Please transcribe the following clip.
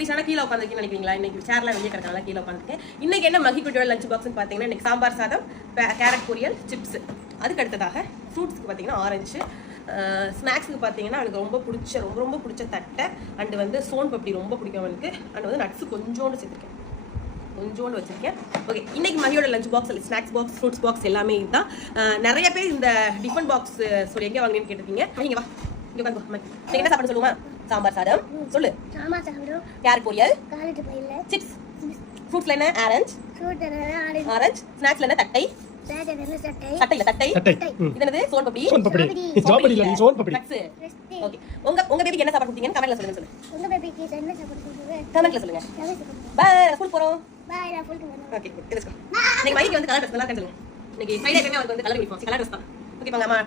குட்டிஸான கீழே உட்காந்துருக்கீங்கன்னு நினைக்கிறீங்களா? இன்னைக்கு சேர்லாம் வெளியே கிடக்கால கீழே உட்காந்துருக்கேன். இன்னைக்கு என்ன மகி குட்டியோட லஞ்ச் பாக்ஸ்னு பார்த்தீங்கன்னா இன்னைக்கு சாம்பார் சாதம், கேரட் பொரியல், சிப்ஸ். அதுக்கு அடுத்ததாக ஃப்ரூட்ஸ்க்கு பார்த்தீங்கன்னா ஆரஞ்சு, ஸ்நாக்ஸுக்கு பார்த்தீங்கன்னா எனக்கு ரொம்ப பிடிச்ச தட்டை அண்டு வந்து சோன் பப்படி ரொம்ப பிடிக்கும் அவனுக்கு. அண்ட் வந்து நட்ஸு கொஞ்சோண்டு சேர்த்துருக்கேன், கொஞ்சோண்டு வச்சிருக்கேன். ஓகே, இன்னைக்கு மகியோட lunch box, snacks box, fruits box எல்லாமே இதுதான். நிறைய பேர் இந்த டிஃபன் பாக்ஸ் சொல்லி எங்கே வாங்கினேன்னு கேட்டிருக்கீங்க. நீங்க வா இங்கே உட்காந்து என்ன சாப்பாடு சொல்லுமா? சாம்பார் சாதம் சொல்லு, கேரட் பொரியல், சிப்ஸ், ஃப்ரூட்ஸ்ல என்ன ஆரஞ்சு, ஸ்நாக்ஸ்ல என்ன தட்டை, இது என்னது சோன் பப்படி, ஓகே. உங்க பேபிக்கு என்ன சாப்பாடு கொடுத்தீங்கன்னு கமெண்ட்ல சொல்லுங்க. கமெண்ட்ல சொல்லுங்க. பை, ஸ்கூல் போறோம். Okay, let's go. இன்னைக்கு மைக்கு வந்து கலர் ட்ரெஸ் நல்லா இருக்குன்னு சொல்லுங்க. இன்னைக்கு ஃப்ரைடே எப்பவுமே அவருக்கு வந்து கலர் யூனிஃபார்ம் கலர் ட்ரெஸ் தான். ஓகே, போங்க அம்மா.